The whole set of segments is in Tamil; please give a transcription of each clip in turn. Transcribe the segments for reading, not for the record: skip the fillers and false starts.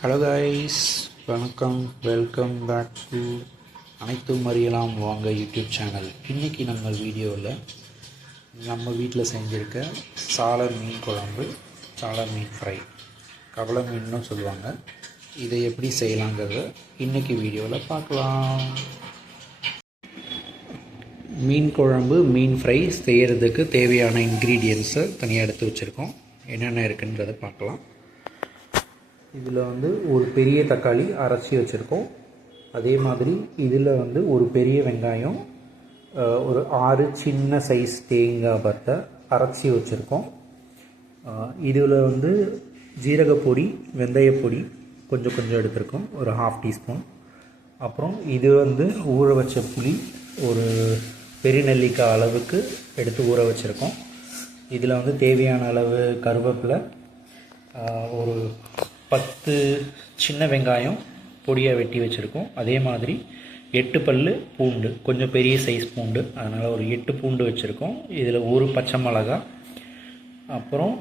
ஹலோ கைஸ், வணக்கம். வெல்கம் பேக் டு அனைத்தும் அறியலாம் வாங்க யூடியூப் சேனல். இன்றைக்கி நம்ம வீடியோவில் நம்ம வீட்டில் செஞ்சுருக்க சால மீன் குழம்பு, சால மீன் ஃப்ரை, கவலை மீன்னு சொல்லுவாங்க. இதை எப்படி செய்யலாங்கிறத இன்றைக்கி வீடியோவில் பார்க்கலாம். மீன் குழம்பு, மீன் ஃப்ரை செய்கிறதுக்கு தேவையான இன்க்ரீடியன்ஸை தனியாக எடுத்து வச்சுருக்கோம். என்னென்ன இருக்குன்றதை பார்க்கலாம். இதில் ஒரு பெரிய தக்காளி அரைச்சி வச்சுருக்கோம். அதே மாதிரி இதில் ஒரு பெரிய வெங்காயம், ஒரு 6 சின்ன சைஸ் தேங்காய் பத்தை அரைச்சி வச்சுருக்கோம். இதில் ஜீரகப்பொடி, வெந்தயப்பொடி கொஞ்சம் கொஞ்சம் எடுத்திருக்கோம், ஒரு 1/2 டீஸ்பூன். அப்புறம் இது ஊற வச்ச புளி ஒரு பெரிய நெல்லிக்காய் அளவுக்கு எடுத்து ஊற வச்சுருக்கோம். இதில் தேவையான அளவு கருவேப்பிலை, ஒரு 10 சின்ன வெங்காயம் பொடியாக வெட்டி வச்சுருக்கோம். அதே மாதிரி 8 பல் பூண்டு, கொஞ்சம் பெரிய சைஸ் பூண்டு, அதனால் ஒரு 8 பூண்டு வச்சுருக்கோம். இதில் ஒரு பச்சை மிளகாய், அப்புறம்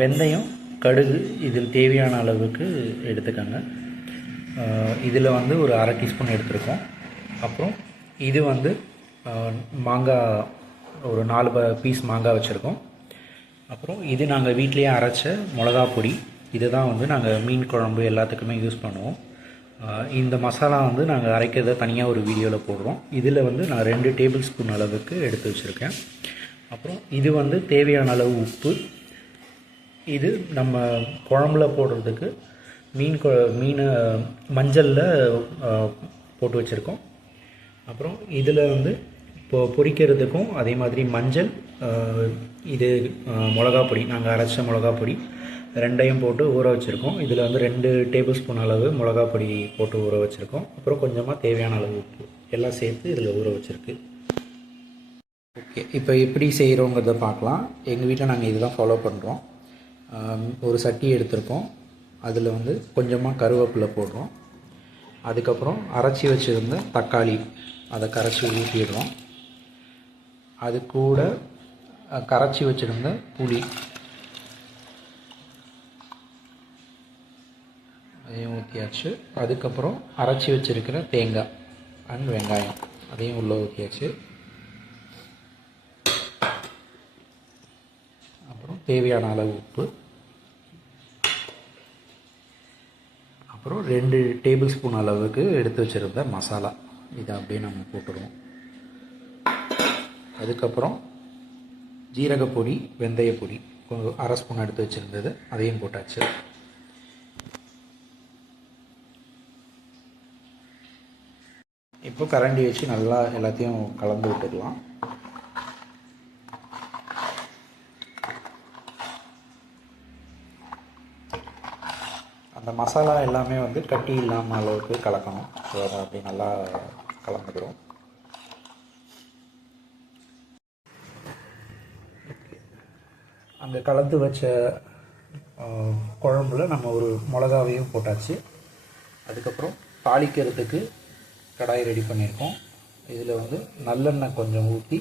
வெந்தயம், கடுகு இதில் தேவையான அளவுக்கு எடுத்துக்கோங்க. இதில் ஒரு 1/2 டீஸ்பூன் எடுத்துருக்கோம். அப்புறம் இது மாங்காய், ஒரு 4 பீஸ் மாங்காய் வச்சுருக்கோம். அப்புறம் இது நாங்கள் வீட்டிலையே அரைச்ச மிளகா பொடி. இது தான் நாங்கள் மீன் குழம்பு எல்லாத்துக்குமே யூஸ் பண்ணுவோம். இந்த மசாலா நாங்கள் அரைக்கிறத தனியாக ஒரு வீடியோவில் போடுறோம். இதில் நான் 2 டேபிள் ஸ்பூன் அளவுக்கு எடுத்து வச்சுருக்கேன். அப்புறம் இது தேவையான அளவு உப்பு. இது நம்ம குழம்புல போடுறதுக்கு மீனை மஞ்சளில் போட்டு வச்சுருக்கோம். அப்புறம் இதில் இப்போது பொரிக்கிறதுக்கும் அதே மாதிரி மஞ்சள், இது மிளகா பொடி, நாங்கள் அரைச்ச மிளகா பொடி ரெண்டையும் போட்டு ஊற வச்சுருக்கோம். இதில் 2 டேபிள் ஸ்பூன் அளவு மிளகா பொடி போட்டு ஊற வச்சுருக்கோம். அப்புறம் கொஞ்சமாக தேவையான அளவு உப்பு எல்லாம் சேர்த்து இதில் ஊற வச்சுருக்கு. ஓகே, இப்போ எப்படி செய்கிறோங்கிறத பார்க்கலாம். எங்கள் வீட்டில் நாங்கள் இதுதான் ஃபாலோ பண்ணுறோம். ஒரு சட்டி எடுத்திருக்கோம். அதில் கொஞ்சமாக கருவேப்பிலை போடுறோம். அதுக்கப்புறம் அரைச்சி வச்சுருந்த தக்காளி அதை கரைச்சி ஊற்றிடுறோம். அது கூட கரைச்சி வச்சுருந்த புளி அதையும் ஊற்றியாச்சு. அதுக்கப்புறம் அரைச்சி வச்சுருக்கிற தேங்காய் அண்ட் வெங்காயம் அதையும் உள்ளே ஊற்றியாச்சு. அப்புறம் தேவையான அளவு உப்பு, அப்புறம் 2 டேபிள் ஸ்பூன் அளவுக்கு எடுத்து வச்சுருந்த மசாலா, இதை அப்படியே நம்ம போட்டுருவோம். அதுக்கப்புறம் ஜீரகப்பொடி, வெந்தயப்பொடி 1/2 ஸ்பூன் எடுத்து வச்சுருந்தது, அதையும் போட்டாச்சு. இப்போ கரண்டி வச்சு நல்லா எல்லாத்தையும் கலந்து விட்டுக்கலாம். அந்த மசாலா எல்லாமே கட்டி இல்லாமல் அளவுக்கு கலக்கணும். ஸோ அதை அப்படி நல்லா கலந்துக்கிறோம். அந்த கலந்து வச்ச குழம்புல நம்ம ஒரு மிளகாவையும் போட்டாச்சு. அதுக்கப்புறம் தாளிக்கிறதுக்கு கடாய் ரெடி பண்ணியிருக்கோம். இதில் நல்லெண்ணெய் கொஞ்சம் ஊற்றி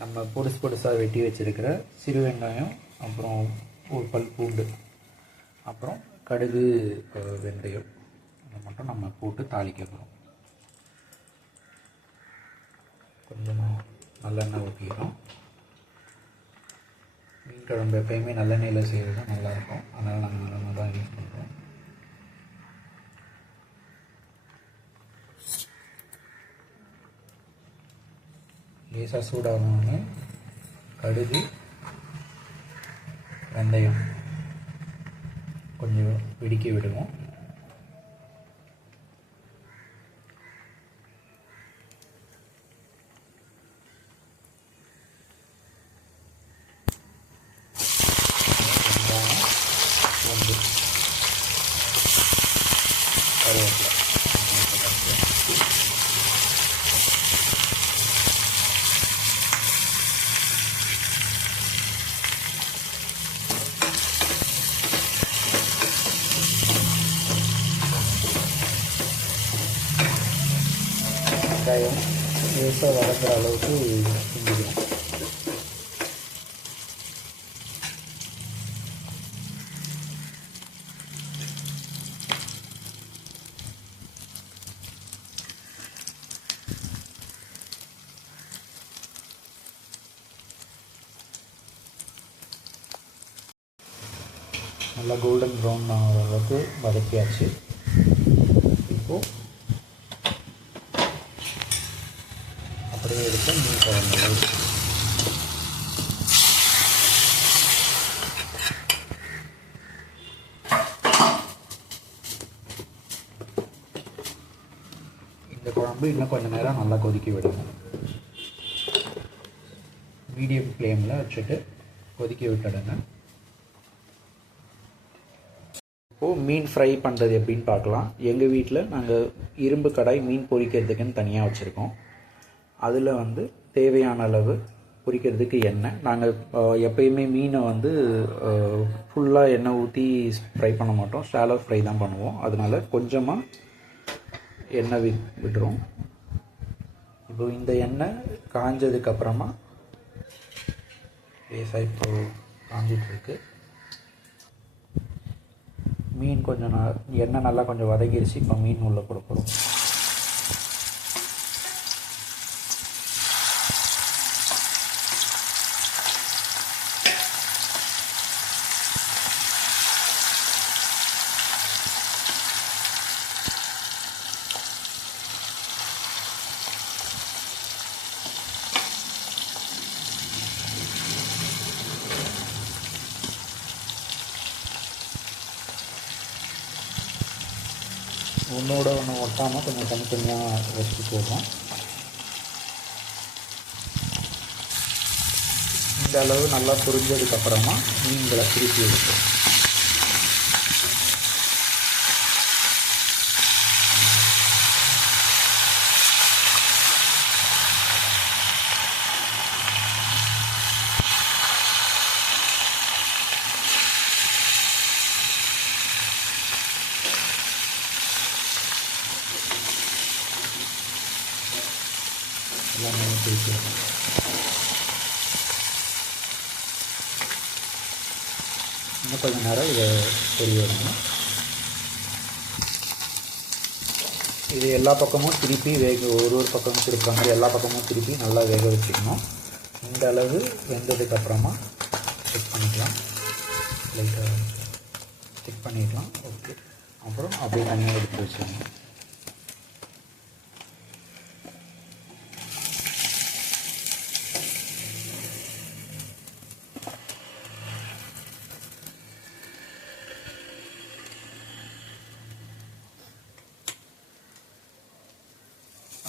நம்ம பொடுசாக வெட்டி வச்சுருக்கிற சிறு வெங்காயம், அப்புறம் ஒரு பல் பூண்டு, அப்புறம் கடுகு, வெந்தயம் அதை மட்டும் நம்ம போட்டு தாளிக்க போகிறோம். கொஞ்சமாக நல்லெண்ணெய் ஊற்றிக்கிறோம். மீன் குழம்பு எப்பயுமே நல்லெண்ணெயில் செய்கிறது தான் நல்லாயிருக்கும். அதனால் நாங்கள் நல்லெண்ணெய் தான் யூஸ் பண்ணுறோம். லேசாக சூடாகணுன்னு கடுகு, வெந்தயம் கொஞ்சம் வெடிக்க விடுவோம். வெங்காயம், கருவேப்பிலை வெங்காயம் லேசாக வதங்குற அளவுக்கு செஞ்சுக்கலாம். நல்லா கோல்டன் ப்ரௌன் ஆகிற அளவுக்கு வதக்கியாச்சு. இப்போது அப்படியே எடுத்து மீன் குழம்புல வச்சு இந்த குழம்பு இன்னும் கொஞ்சம் நேரம் நல்லா கொதிக்க விடணும். மீடியம் ஃப்ளேமில் வச்சுட்டு கொதிக்க விட்டுடுங்க. இப்போது மீன் ஃப்ரை பண்ணுறது எப்படின்னு பார்க்கலாம். எங்கள் வீட்டில் நாங்கள் இரும்பு கடாய் மீன் பொரிக்கிறதுக்குன்னு தனியாக வச்சுருக்கோம். அதில் வந்து தேவையான அளவு பொரிக்கிறதுக்கு எண்ணெய். நாங்கள் எப்பயுமே மீனை வந்து ஃபுல்லாக எண்ணெய் ஊற்றி ஃப்ரை பண்ண மாட்டோம், ஷாலோ ஃப்ரை தான் பண்ணுவோம். அதனால் கொஞ்சமாக எண்ணெய் விட்டுரும். இப்போ இந்த எண்ணெய் காஞ்சதுக்கப்புறமா லேசாக இப்போ காஞ்சிட்ருக்கு. மீன் கொஞ்சம் எண்ணெய் நல்லா கொஞ்சம் வதங்கிருச்சு. இப்போ மீன் உள்ளே போட போகிறோம். ஒன்றோட ஒன்று ஒட்டாமல் கொஞ்சம் தனித்தனியாக வச்சு போடுறோம். இந்த அளவு நல்லா புரிஞ்சதுக்கப்புறமா மீன்களை திருப்பி எடுப்போம். எல்லாமே திருப்பி இன்னும் கொஞ்சம் நேரம் இதை பொரிய விடணும். இது எல்லா பக்கமும் திருப்பி ஒரு பக்கமும் திருப்புற மாதிரி எல்லா பக்கமும் திருப்பி நல்லா வேக வச்சுக்கணும். இந்த அளவு வெந்ததுக்கப்புறமா செக் பண்ணிக்கலாம். லைட்டாக செக் பண்ணிக்கலாம். ஓகே, அப்புறம் அப்படியே தனியாக எடுத்து வச்சுக்கணும்.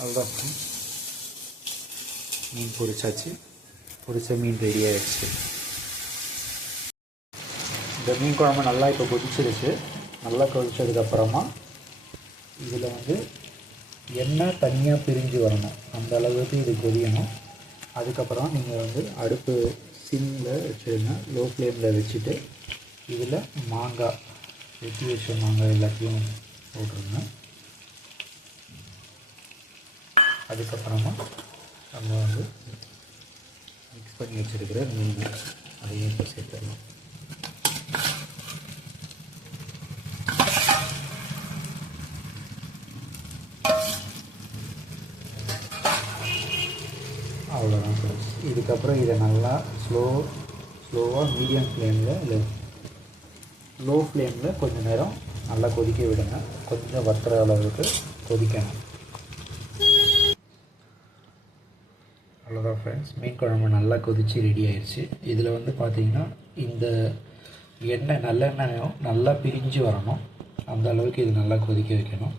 அவ்வளோதான், மீன் பொரிச்சாச்சு. பொரிச்ச மீன் ரெடி ஆகிடுச்சு. இந்த மீன் குழம்பு நல்லா இப்போ கொதிச்சிருச்சு. நல்லா கொதிச்சதுக்கப்புறமா இதில் வந்து எண்ணெய் தனியாக பிரிஞ்சு வரணும், அந்த அளவுக்கு இது கொதிக்கணும். அதுக்கப்புறம் நீங்கள் வந்து அடுப்பு சிம்மில் வச்சுருங்க, லோ ஃப்ளேமில் வச்சுட்டு இதில் மாங்காய் வெட்டி வச்ச மாங்காய் எல்லாத்தையும் போட்டுருங்க. அதுக்கப்புறமா நம்ம வந்து மிக்ஸ் பண்ணி வச்சுருக்கிற மீன் அதையும் இப்போ சேர்த்துடலாம். அவ்வளோதான் ஃப்ரெண்ட்ஸ். இதுக்கப்புறம் இதை நல்லா ஸ்லோவாக மீடியம் ஃப்ளேமில் இல்லை லோ ஃப்ளேமில் கொஞ்சம் நேரம் நல்லா கொதிக்க விடுங்க. கொஞ்சம் வத்துற அளவுக்கு கொதிக்கணும். அவ்வளோதான் ஃப்ரெண்ட்ஸ், மீன் குழம்பு நல்லா கொதித்து ரெடி ஆயிடுச்சு. இதில் வந்து பார்த்திங்கன்னா இந்த எண்ணெய் நல்லெண்ணெயும் நல்லா பிரிஞ்சு வரணும், அந்த அளவுக்கு இது நல்லா கொதிக்க வைக்கணும்.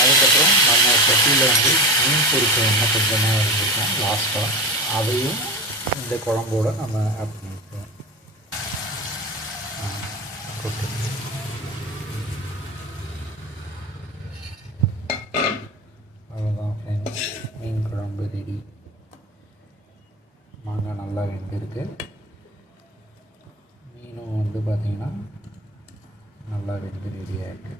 அதுக்கப்புறம் நம்ம சட்டியில் வந்து மீன் பொரிக்க எண்ணெய் கொஞ்சமாக இருந்துருக்கோம் லாஸ்ட்டாக, அதையும் இந்த குழம்போடு நம்ம ஆட் பண்ணிக்கிறோம். அவ்வளோதான் ஃப்ரெண்ட்ஸ், மீன் குழம்பு ரெடி. மாங்காய் நல்லா வெந்திருக்கு. மீனும் வந்து பார்த்திங்கன்னா நல்லா வெந்து ரெடியாக இருக்குது.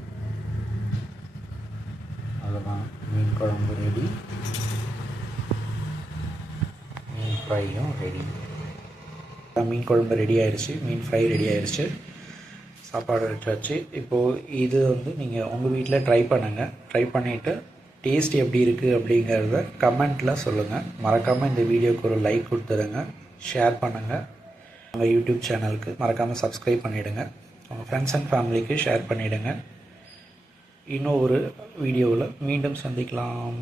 அவ்வளோதான், மீன் குழம்பு ரெடி, மீன் ஃப்ரையும் ரெடி. மீன் குழம்பு ரெடி ஆயிடுச்சு, மீன் ஃப்ரை ரெடி ஆயிடுச்சு, சாப்பாடு வச்சாச்சு. இப்போது இது வந்து நீங்கள் உங்கள் வீட்டில் ட்ரை பண்ணுங்கள். ட்ரை பண்ணிவிட்டு டேஸ்ட் எப்படி இருக்குது அப்படிங்கிறத கமெண்ட்டில் சொல்லுங்கள். மறக்காமல் இந்த வீடியோக்கு ஒரு லைக் கொடுத்துருங்க, ஷேர் பண்ணுங்கள். உங்கள் யூடியூப் சேனலுக்கு மறக்காமல் சப்ஸ்கிரைப் பண்ணிவிடுங்க. உங்கள் ஃப்ரெண்ட்ஸ் அண்ட் ஃபேமிலிக்கு ஷேர் பண்ணிவிடுங்க. இன்னும் ஒரு வீடியோவில் மீண்டும் சந்திக்கலாம்.